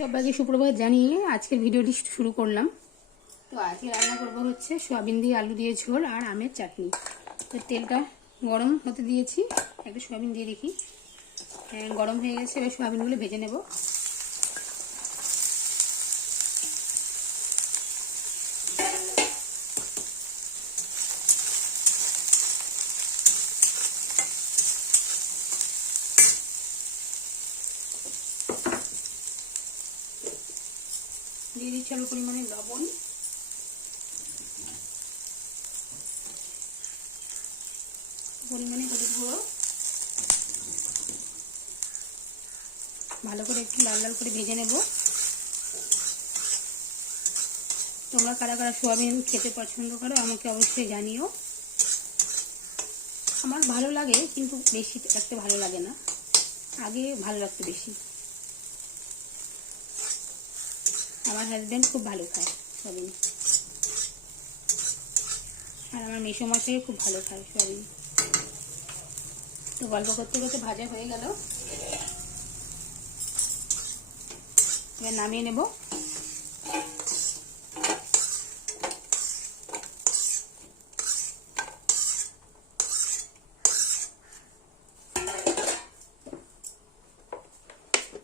সবাইকে সুপ্রভাত জানিয়ে আজকের ভিডিওটি শুরু করলাম। তো আজকে রান্না করবো হচ্ছে সয়াবিন দিয়ে আলু দিয়ে ঝোল আর আমের চাটনি। তো তেলটা গরম হতে দিয়েছি, একটা সয়াবিন দিয়ে দেখি। গরম হয়ে গেছে, এবার সয়াবিনগুলো ভেজে নেব। দিয়ে দিচ্ছি অল্প পরিমাণে লবণ, পরিমাণে হলুদ গুঁড়ো। ভালো করে একটু লাল লাল করে ভেজে নেব। তোমরা কারা কারা সয়াবিন খেতে পছন্দ করো আমাকে অবশ্যই জানিও। আমার ভালো লাগে, কিন্তু বেশি একটা ভালো লাগে না, আগে ভালো লাগতো বেশি। আমার হাজব্যান্ড খুব ভালো খায় সয়াবিন, আর আমার মেসোমশাই খুব ভালো খায় সয়াবিন। তো গল্প করতে করতে ভাজা হয়ে গেল, এবার নামিয়ে নেব।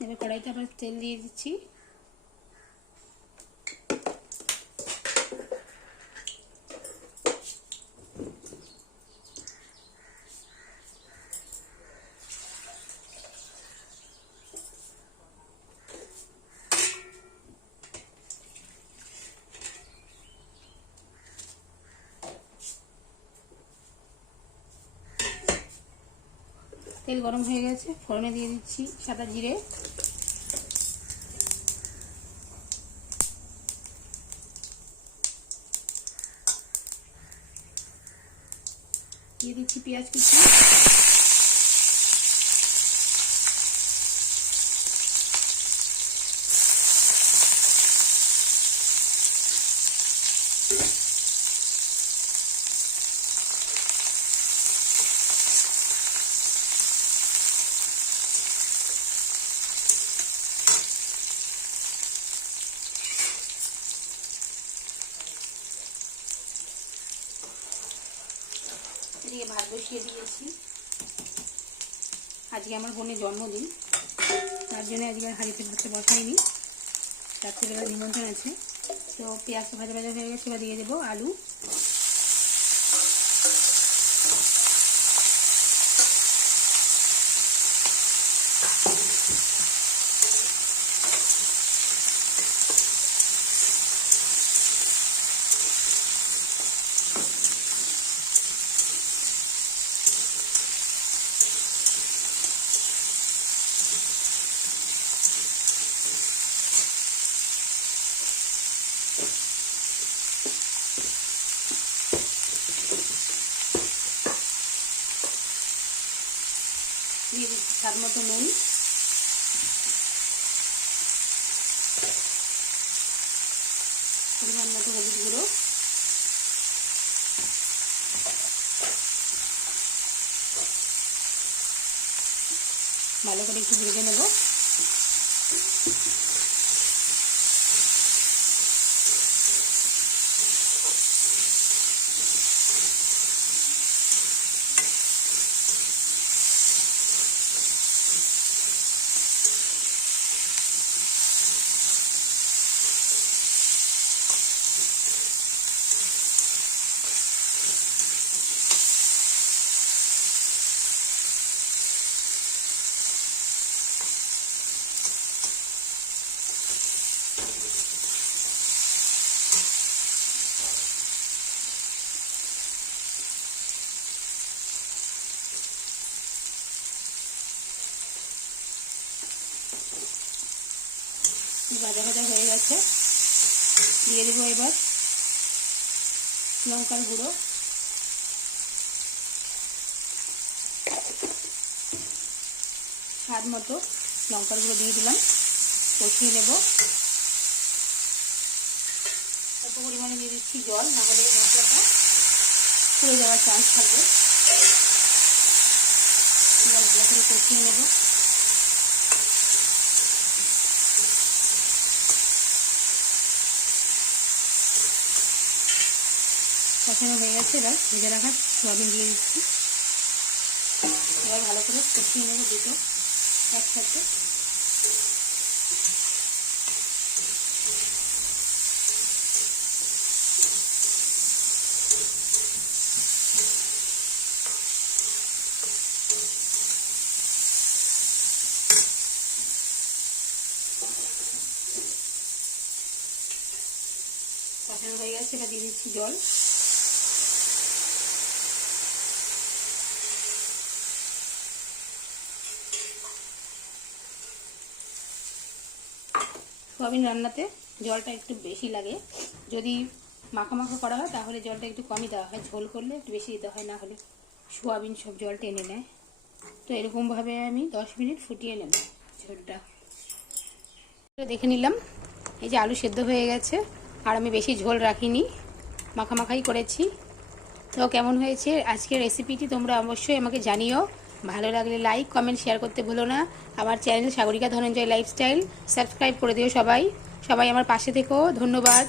এবার কড়াইতে আবার তেল দিয়ে দিচ্ছি। তেল গরম হয়ে গেছে, ফোড়নে দিয়ে দিচ্ছি সাদা জিরে, দিয়ে দিচ্ছি পেঁয়াজ কুচি, এদিকে ভাত বসিয়ে দিয়েছি। আজকে আমার বোনের জন্মদিন, তার জন্য আজকে হাঁড়িতে ভাতটা বসাইনি, রাত্রিবেলা নিমন্ত্রণ আছে। তো পেঁয়াজ ভাজা ভাজা হয়ে গেছে, এবার দিয়ে দেবো আলু। দিয়ে দিচ্ছি স্বাদ মতো নুন, পরিমাণ মতো হলুদ গুঁড়ো, ভালো করে একটু ভেজে নেব। ভাজা ভাজা হয়ে গেছে, দিয়ে দেবো এবার লঙ্কার গুঁড়ো, স্বাদ মতো লঙ্কার গুঁড়ো দিয়ে দিলাম, কষিয়ে নেব। অল্প পরিমাণে দিয়ে দিচ্ছি জল, না হলে মশলাটা পুড়ে যাওয়ার চান্স থাকবে। ভালো করে কষিয়ে নেব। কষানো হয়ে গেছে, এবার ভেজে রাখা সোয়াবিন দিয়ে দিচ্ছি। এবার ভালো করে কষিয়ে নেবো দুটো একসাথে। কষানো হয়ে গেছে, এবার দিয়ে দিচ্ছি জল। সোয়াবিন রান্নাতে জলটা একটু বেশি লাগে, যদি মাখা মাখা করা হয় তাহলে জলটা একটু কমই দেওয়া হয়, ঝোল করলে একটু বেশি দিতে হয়, না হলে সোয়াবিন সব জল টেনে নেয়। তো এরকমভাবে আমি 10 মিনিট ফুটিয়ে নেব ঝোলটা। দেখে নিলাম, এই যে আলু সেদ্ধ হয়ে গেছে, আর আমি বেশি ঝোল রাখিনি, মাখা মাখাই করেছি। তো কেমন হয়েছে আজকের রেসিপিটি তোমরা অবশ্যই আমাকে জানিও। ভালো লাগলে লাইক কমেন্ট শেয়ার করতে ভুলো না। আমার channel Sagarika Dhananjay lifestyle subscribe করে দিও সবাই। সবাই আমার পাশে থেকো, ধন্যবাদ।